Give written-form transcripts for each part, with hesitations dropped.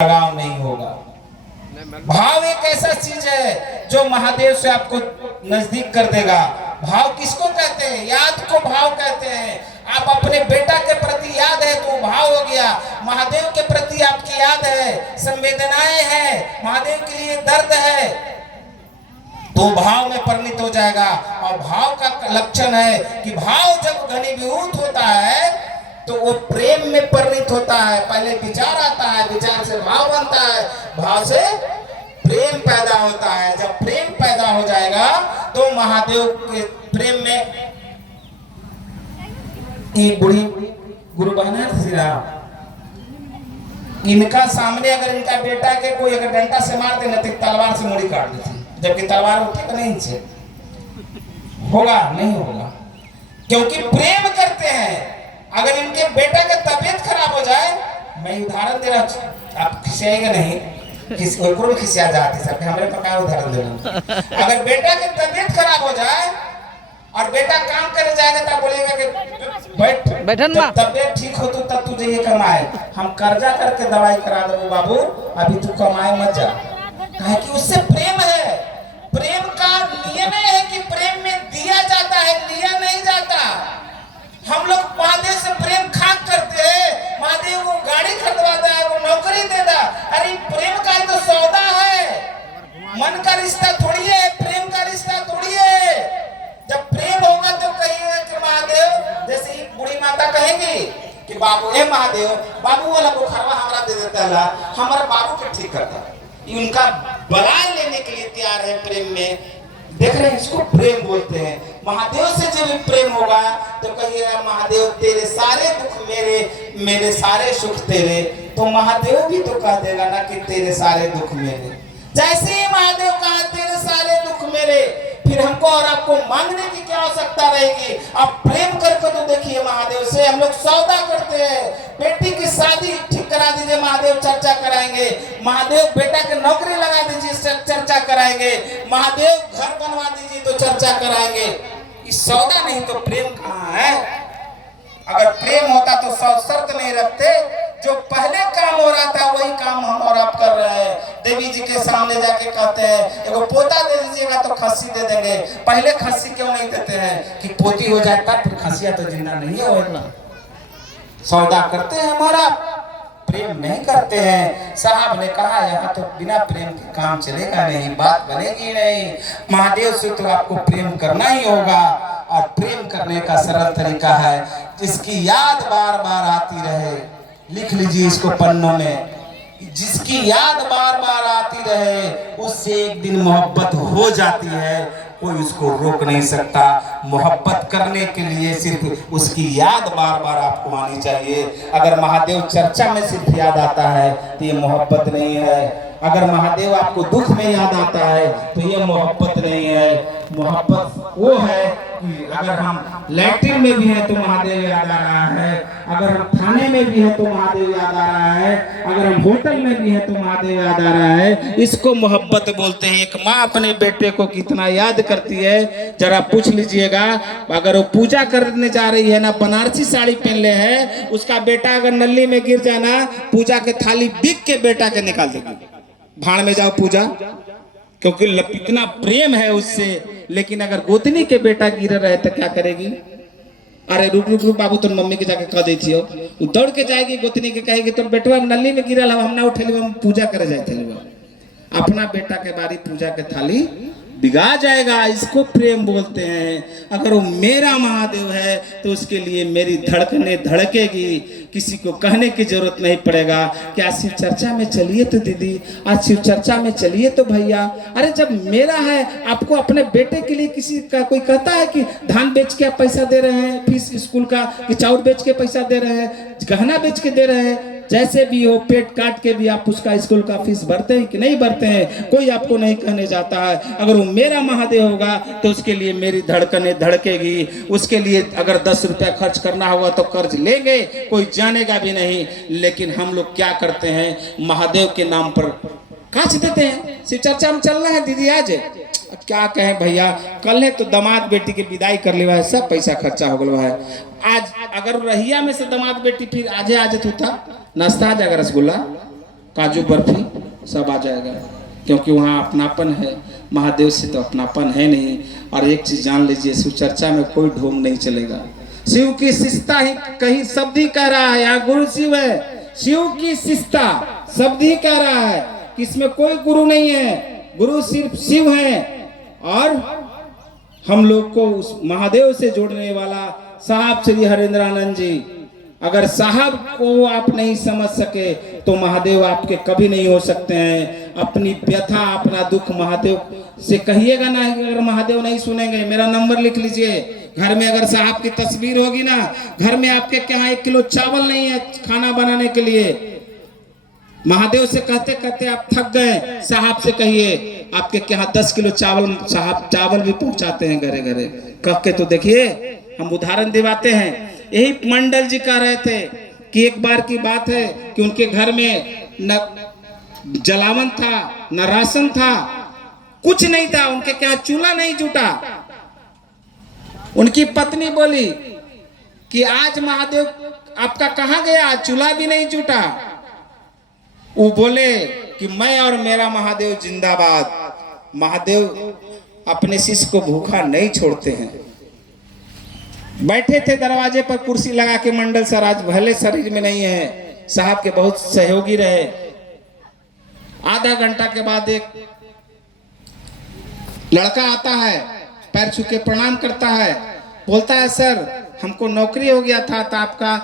लगाव नहीं होगा। भाव एक ऐसा चीज है जो महादेव से आपको नजदीक कर देगा। भाव किसको कहते हैं? याद को भाव कहते हैं। आप अपने बेटा के प्रति याद है तो भाव हो गया। महादेव के प्रति आपकी याद है, संवेदनाएं हैं, महादेव के लिए दर्द है तो भाव में परिणत हो जाएगा। और भाव का लक्षण है कि भाव जब घनीभूत होता है तो वो प्रेम में परिणत होता है। पहले विचार आता है, विचार से भाव बनता है, भाव से प्रेम पैदा होता है। जब प्रेम पैदा हो जाएगा तो महादेव के प्रेम में ये बुढ़ी गुरु बहना सिरा इनका सामने अगर इनका बेटा के कोई अगर डंडा से मार देना तो तलवार से मुड़ी काट देती, जबकि तलवार उठेगा नहीं से होगा नहीं होगा, क्योंकि प्रेम करते हैं। अगर इनके बेटा का तबीयत खराब हो जाए, मैं उदाहरण दे रहा हूँ, आप खिसियाएगा नहीं, खिसिया जाती सब हमारे पका उदाहरण दे रहा हूँ। अगर बेटा की तबीयत खराब हो जाए और बेटा काम करे जाएगा तब बोलेगा कि बैठन जब तबीयत ठीक हो तो तब तुझे ये कमाए, हम कर्जा करके दवाई करा दो बाबू, अभी तू कमाए मत जा। कहे कि उससे प्रेम है। प्रेम का नियम है कि प्रेम में दिया जाता है, लिया नहीं जाता। हम लोग महादेव से प्रेम खाक करते हैं, महादेव को गाड़ी खरीदवाता है, वो नौकरी देता। अरे प्रेम का ही तो सौदा है, मन का रिश्ता थोड़ी है, प्रेम का रिश्ता थोड़ी है। जब प्रेम होगा तो कहेगा कि महादेव, जैसे ही बूढ़ी माता कहेगी कि बाबू हे महादेव, बाबू वाला बुखारवा हमारा दे देता है, हमारा बाबू के ठीक करता है। उनका बलाय लेने के लिए तैयार है प्रेम में। देख रहे हैं, इसको प्रेम बोलते हैं। महादेव से जब प्रेम होगा तो कहिएगा महादेव तेरे सारे दुख मेरे, मेरे सारे सुख तेरे, तो महादेव भी तो कह देगा ना कि तेरे सारे दुख मेरे। जैसे ही महादेव कहा तेरे सारे दुख मेरे, फिर हमको और आपको मांगने की क्या आवश्यकता रहेगी। आप प्रेम करके तो देखिए महादेव से। हम लोग सौदा करते हैं, बेटी की शादी ठीक करा दीजिए, महादेव चर्चा कराएंगे। महादेव बेटा की नौकरी लगा दीजिए, चर्चा कराएंगे। महादेव घर बनवा दीजिए तो चर्चा कराएंगे। इस सौदा नहीं तो प्रेम कहाँ है? अगर प्रेम होता तो शर्त नहीं रखते। जो पहले काम हो रहा था वही काम हम और आप कर रहे हैं। देवी जी के सामने जाके कहते हैं एगो पोता दे दीजिएगा तो खस्सी दे देंगे। पहले खस्सी क्यों नहीं देते हैं कि पोती हो जाए तब, फिर खस्सिया तो जिंदा नहीं होगा। सौदा करते हैं हमारा, प्रेम नहीं करते हैं। साहब ने कहा यहाँ तो बिना प्रेम के काम चलेगा नहीं, बात बनेगी नहीं। महादेव से तो आपको प्रेम करना ही होगा। और प्रेम करने का सरल तरीका है, जिसकी याद बार बार आती रहे, लिख लीजिए इसको पन्नों में, जिसकी याद बार बार आती रहे उससे एक दिन मोहब्बत हो जाती है। कोई उसको रोक नहीं सकता। मोहब्बत करने के लिए सिर्फ उसकी याद बार बार आपको आनी चाहिए। अगर महादेव चर्चा में सिर्फ याद आता है तो ये मोहब्बत नहीं है। अगर महादेव आपको दुख में याद आता है तो ये मोहब्बत नहीं है। मोहब्बत वो है कि अगर हम लैट्रिन में भी हैं तो महादेव याद आ रहा है, अगर हम खाने में भी हैं तो महादेव याद आ रहा है, अगर हम होटल में भी हैं तो महादेव याद आ रहा है। इसको मोहब्बत बोलते हैं। एक माँ अपने बेटे को कितना याद करती है जरा पूछ लीजिएगा। अगर वो पूजा करने जा रही है ना, बनारसी साड़ी पहन ले है, उसका बेटा अगर नली में गिर जाना, पूजा के थाली बिक के बेटा के निकाल देगी, भाड़ में जाओ पूजा, क्योंकि इतना प्रेम है उससे। लेकिन अगर गोतनी के बेटा गिर रहे तो क्या करेगी? अरे रुक रुक रुक बाबू, तुम मम्मी के जाके कह देती हो, दौड़ के जाएगी गोतनी के, कहेगी तुम बेटवा नली में गिरल हम ना उठे, हम पूजा करे जाते। अपना बेटा के बारी पूजा के थाली बिगा जाएगा। इसको प्रेम बोलते हैं। अगर वो मेरा महादेव है तो उसके लिए मेरी धड़कने धड़केगी, किसी को कहने की जरूरत नहीं पड़ेगा कि आज शिव चर्चा में चलिए तो दीदी, आज शिव चर्चा में चलिए तो भैया। अरे जब मेरा है, आपको अपने बेटे के लिए किसी का कोई कहता है कि धान बेच के आप पैसा दे रहे हैं फीस स्कूल का, कि चाउर बेच के पैसा दे रहे हैं, गहना बेच के दे रहे हैं, जैसे भी हो पेट काट के भी आप उसका स्कूल का फीस भरते हैं कि नहीं भरते हैं, कोई आपको नहीं कहने जाता है। अगर वो मेरा महादेव होगा तो उसके लिए मेरी धड़कने धड़केगी। उसके लिए अगर 10 रुपया खर्च करना होगा तो कर्ज लेंगे, कोई जानेगा भी नहीं। लेकिन हम लोग क्या करते हैं, महादेव के नाम पर काच देते हैं। शिव चर्चा में चल रहा है दीदी आज, क्या कहें भैया, कल है तो दामाद बेटी के विदाई कर लेवा है, सब पैसा खर्चा हो गया है। आज अगर रहिया में से दामाद बेटी फिर आजे होता नाश्ता आ जाएगा रसगुल्ला, काजू बर्फी सब आ जाएगा, क्योंकि वहाँ अपनापन है। महादेव से तो अपनापन है नहीं। और एक चीज जान लीजिए, शिव चर्चा में कोई ढोंग नहीं चलेगा। शिव की शिष्टता ही कहीं शब्द ही कह रहा है, यहाँ गुरु शिव है। शिव की शिष्टता शब्द ही कह रहा है कि इसमें कोई गुरु नहीं है, गुरु सिर्फ शिव है। और हम लोग को उस महादेव से जोड़ने वाला साहब श्री हरेंद्रानंद जी। अगर साहब को आप नहीं समझ सके तो महादेव आपके कभी नहीं हो सकते हैं। अपनी व्यथा, अपना दुख महादेव से कहिएगा ना। अगर महादेव नहीं सुनेंगे, मेरा नंबर लिख लीजिए। घर में अगर साहब की तस्वीर होगी ना, घर में आपके क्या 1 किलो चावल नहीं है खाना बनाने के लिए, महादेव से कहते कहते आप थक गए, साहब से कहिए आपके क्या 10 किलो चावल, साहब चावल भी पहुंचाते हैं घरे घरे। कह के तो देखिए, हम उदाहरण दिवाते हैं। यही मंडल जी कह रहे थे कि एक बार की बात है कि उनके घर में न जलावन था, न राशन था, कुछ नहीं था। उनके क्या चूल्हा नहीं जुटा। उनकी पत्नी बोली कि आज महादेव आपका कहाँ गया, चूल्हा भी नहीं जुटा। वो बोले कि मैं और मेरा महादेव जिंदाबाद। महादेव अपने शिष्य को भूखा नहीं छोड़ते हैं। बैठे थे दरवाजे पर कुर्सी लगा के मंडल सर, आज भले शरीर में नहीं है, साहब के बहुत सहयोगी रहे। आधा घंटा के बाद एक लड़का आता है, पैर छू के प्रणाम करता है, बोलता है सर हमको नौकरी हो गया था तो आपका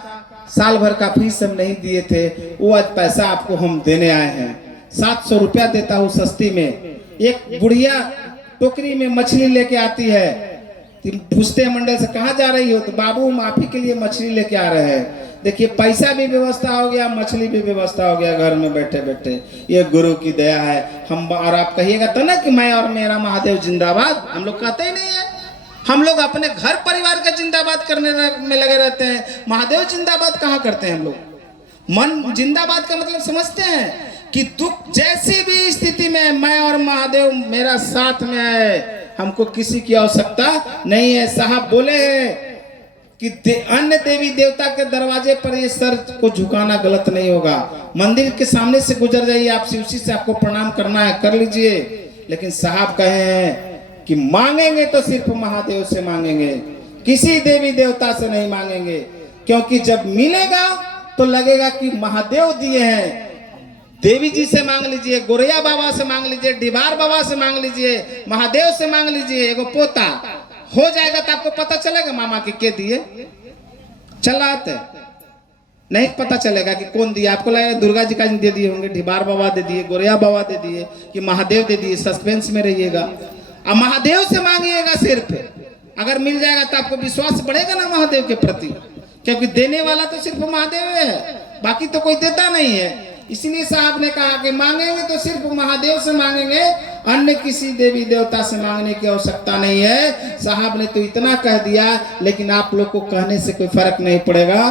साल भर का फीस हम नहीं दिए थे, वो आज पैसा आपको हम देने आए हैं। 700 रुपया देता हूँ सस्ती में। एक बुढ़िया टोकरी में मछली लेके आती है। पूछते हैं मंडल से कहाँ जा रही हो, तो बाबू हम आप ही के लिए मछली लेके आ रहे हैं। देखिए पैसा भी व्यवस्था हो गया, मछली भी व्यवस्था हो गया घर में बैठे बैठे। ये गुरु की दया है। हम और आप कहिएगा तो ना कि मैं और मेरा महादेव जिंदाबाद, हम लोग कहते ही नहीं है। हम लोग अपने घर परिवार का जिंदाबाद करने में लगे रहते हैं। महादेव जिंदाबाद कहाँ करते हैं हम लोग। मन जिंदाबाद का मतलब समझते हैं कि दुख जैसी भी स्थिति में मैं और महादेव मेरा साथ में है, हमको किसी की आवश्यकता नहीं है। साहब बोले हैं कि अन्य देवी देवता के दरवाजे पर ये सर को झुकाना गलत नहीं होगा। मंदिर के सामने से गुजर जाइए, आप शिवजी से आपको प्रणाम करना है कर लीजिए। लेकिन साहब कहे हैं कि मांगेंगे तो सिर्फ महादेव से मांगेंगे, किसी देवी देवता से नहीं मांगेंगे। क्योंकि जब मिलेगा तो लगेगा कि महादेव दिए हैं। देवी जी से मांग लीजिए, गोरैया बाबा से मांग लीजिए, डिबार बाबा से मांग लीजिए, महादेव से मांग लीजिए, एगो पोता हो जाएगा तो आपको पता चलेगा मामा के दिए। चलाते नहीं पता चलेगा कि कौन दिया। आपको लगेगा दुर्गा जी का दे दिए होंगे, डिबार बाबा दे दिए, गोरैया बाबा दे दिए, कि महादेव दे दिए। सस्पेंस में रहिएगा। अब महादेव से मांगिएगा सिर्फ, अगर मिल जाएगा तो आपको विश्वास बढ़ेगा ना महादेव के प्रति, क्योंकि देने वाला तो सिर्फ महादेव है, बाकी तो कोई देता नहीं है। इसलिए साहब ने कहा कि मांगेंगे तो सिर्फ महादेव से मांगेंगे, अन्य किसी देवी देवता से मांगने की आवश्यकता नहीं है। साहब ने तो इतना कह दिया, लेकिन आप लोग को कहने से कोई फर्क नहीं पड़ेगा,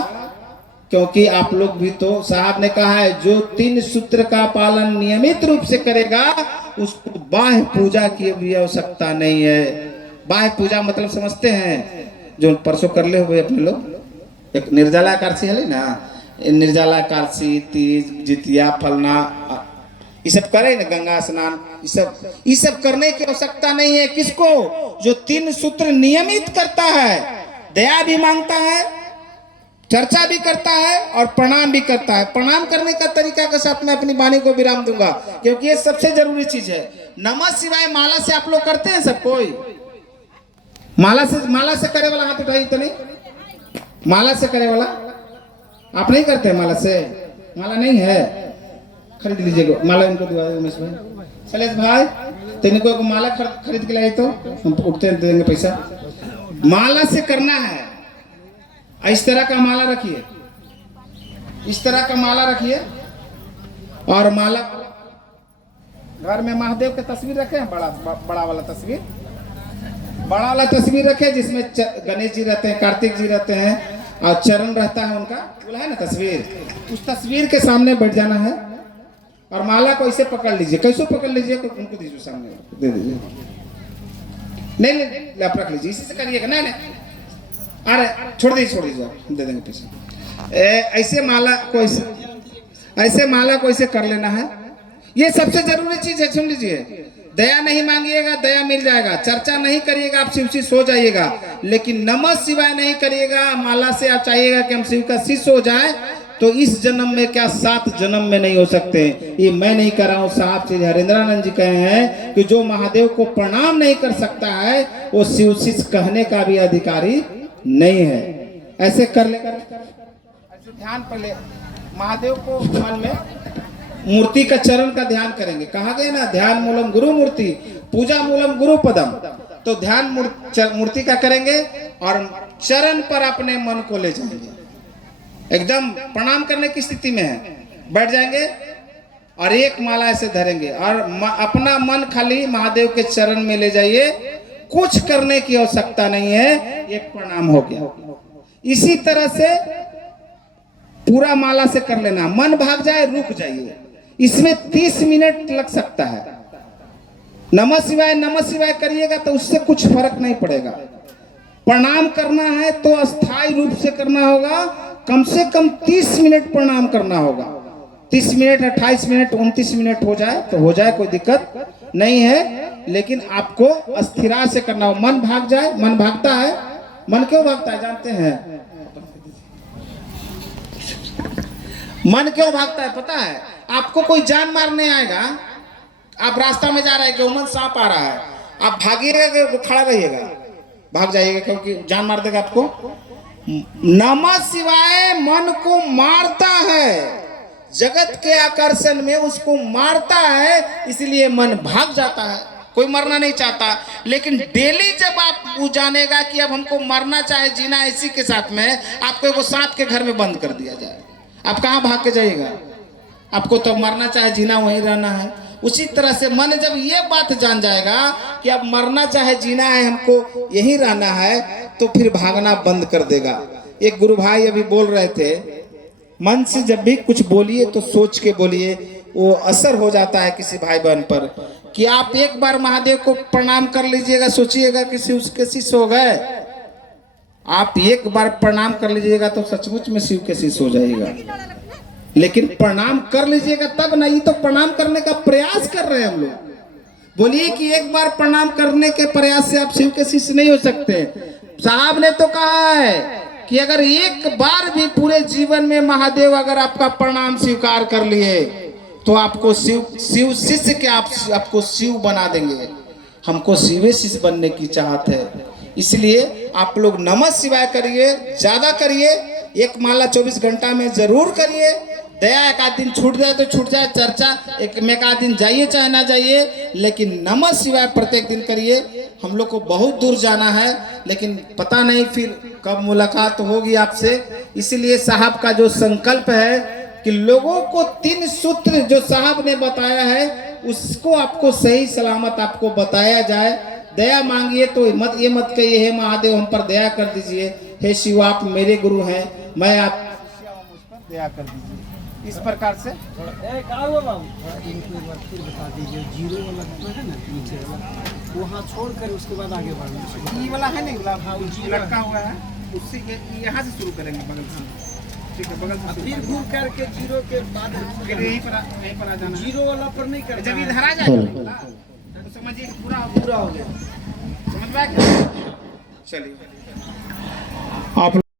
क्योंकि आप लोग भी तो, साहब ने कहा है जो 3 सूत्र का पालन नियमित रूप से करेगा उसको बाह्य पूजा की भी आवश्यकता नहीं है। बाह्य पूजा मतलब समझते हैं, जो परसों कर ले हुए अपने लोग, एक निर्जला एकादशी है ना, निर्जला एकादशी, तीज, जितिया, फलना, ये सब करे ना, गंगा स्नान, ये सब करने की आवश्यकता नहीं है। किसको? जो 3 सूत्र नियमित करता है, दया भी मांगता है, चर्चा भी करता है और प्रणाम भी करता है। प्रणाम करने का तरीका के साथ मैं अपनी वाणी को विराम दूंगा, क्योंकि ये सबसे जरूरी चीज है। नमः शिवाय माला से आप लोग करते हैं सब कोई? माला से करे वाला हाथ उठाइए तो नहीं। माला से करे वाला आप नहीं करते हैं? माला से, माला नहीं है, खरीद लीजिएगा माला। इनको दिवा दो उमेश भाई, शैलेश भाई, तो इनको माला खरीद के लाए तो हम उठते हैं, दे देंगे पैसा। माला से करना है। इस तरह का माला रखिए, इस तरह का माला रखिए, और माला घर में महादेव की तस्वीर रखे हैं, बड़ा वाला तस्वीर, बड़ा वाला तस्वीर रखे जिसमें गणेश जी रहते हैं, कार्तिक जी रहते हैं और चरण रहता है उनका, बोला है ना तस्वीर। उस तस्वीर के सामने बैठ जाना है और माला को ऐसे पकड़ लीजिए। कैसे पकड़ लीजिए? उनको दीजिए, सामने दे दीजिए। नहीं आप रख लीजिए, इसी से करिएगा। नहीं अरे छोड़ दीजिए, दे देंगे पैसे। ऐसे माला को ऐसे ऐसे माला को ऐसे कर लेना है। ये सबसे जरूरी चीज है, सुन लीजिए। दया नहीं मांगिएगा, दया मिल जाएगा। चर्चा नहीं करिएगा, आप शिव शिष्य हो जाइएगा। लेकिन नमः शिवाय नहीं करिएगा, माला से आप चाहिएगा कि हम शिव का शिष्य हो जाए, तो इस जन्म में क्या 7 जन्म में नहीं हो सकते। ये मैं नहीं कर रहा हूँ, साहब श्री हरेंद्रानंद जी कहे हैं कि जो महादेव को प्रणाम नहीं कर सकता है वो शिव शिष्य कहने का भी अधिकारी नहीं है। ऐसे कर लेकर ऐसे ध्यान पहले महादेव को मन में मूर्ति का चरण का ध्यान करेंगे। कहा गया ना, ध्यान मूलम गुरु मूर्ति, पूजा मूलम गुरु पदम। तो ध्यान मूर्ति का करेंगे और चरण पर अपने मन को ले जाएंगे, एकदम प्रणाम करने की स्थिति में है, बैठ जाएंगे और एक माला ऐसे धरेंगे और अपना मन खाली महादेव के चरण में ले जाइए। कुछ करने की आवश्यकता नहीं है, एक प्रणाम हो गया। इसी तरह से पूरा माला से कर लेना। मन भाग जाए रुक जाइए, इसमें 30 मिनट लग सकता है। नमः शिवाय करिएगा तो उससे कुछ फर्क नहीं पड़ेगा। प्रणाम करना है तो अस्थायी रूप से करना होगा, कम से कम 30 मिनट प्रणाम करना होगा। 30 मिनट 28 मिनट 29 मिनट हो जाए तो हो जाए, कोई दिक्कत नहीं है। लेकिन आपको अस्थिरा से करना हो। मन भाग जाए, मन भागता है। मन क्यों भागता है जानते हैं? मन क्यों भागता है पता है? आपको कोई जान मारने आएगा, आप रास्ता में जा रहे हैं, गेहूं सांप आ रहा है, आप भागिएगा कि खड़ा रहिएगा? भाग जाइएगा, क्योंकि जान मार देगा आपको। नमः शिवाय मन को मारता है, जगत के आकर्षण में उसको मारता है, इसलिए मन भाग जाता है। कोई मरना नहीं चाहता, लेकिन डेली जब आप जानेगा कि अब हमको मरना चाहे जीना इसी के साथ में, आपको एगो सांप के घर में बंद कर दिया जाए, आप कहाँ भाग के जाइएगा? आपको तो मरना चाहे जीना वहीं रहना है। उसी तरह से मन जब ये बात जान जाएगा कि अब मरना चाहे जीना है, हमको यहीं रहना है, तो फिर भागना बंद कर देगा। एक गुरु भाई अभी बोल रहे थे, मन से जब भी कुछ बोलिए तो सोच के बोलिए, वो असर हो जाता है किसी भाई बहन पर। कि आप एक बार महादेव को प्रणाम कर लीजिएगा, सोचिएगा कि उसके शिष्य हो गए। आप एक बार प्रणाम कर लीजिएगा तो सचमुच में शिव के शिष्य हो जाएगा। लेकिन प्रणाम कर लीजिएगा तब नहीं, तो प्रणाम करने का प्रयास कर रहे हैं हम लोग। बोलिए कि एक बार प्रणाम करने के प्रयास से आप शिव के शिष्य नहीं हो सकते। साहब ने तो कहा है कि अगर एक बार भी पूरे जीवन में महादेव अगर आपका प्रणाम स्वीकार कर लिए तो आपको शिव शिष्य के आपको शिव बना देंगे। हमको शिव शिष्य बनने की चाहत है, इसलिए आप लोग नमः शिवाय करिए, ज्यादा करिए। एक माला 24 घंटा में जरूर करिए। दया एक आध दिन छूट जाए तो छूट जाए, चर्चा एक आध दिन जाइए चाहे ना जाइए, लेकिन नमः शिवाय प्रत्येक दिन करिए। हम लोग को बहुत दूर जाना है, लेकिन पता नहीं फिर कब मुलाकात होगी आपसे। इसलिए साहब का जो संकल्प है कि लोगों को 3 सूत्र जो साहब ने बताया है उसको आपको सही सलामत आपको बताया जाए। दया मांगिए तो ये मत कहिए हे महादेव हम पर दया कर दीजिए, हे शिव आप मेरे गुरु हैं, मैं आप मुझ पर दया कर दीजिए। इस प्रकार से इनको एक बार फिर बता दीजिए। 0 वाला है ना नीचे वाला, वहाँ छोड़ कर उसके बाद आगे बढ़ना। ये वाला है ना, हाँ लटका हुआ है, उससे यहाँ से शुरू करेंगे बगल से। ठीक है, बगल से फिर घूम करके 0 के बाद यहीं पर आ जाना। 0 वाला पर नहीं कर, जब इधर आ जाएगा तो समझिए पूरा हो गया। समझ में आ गया? चलिए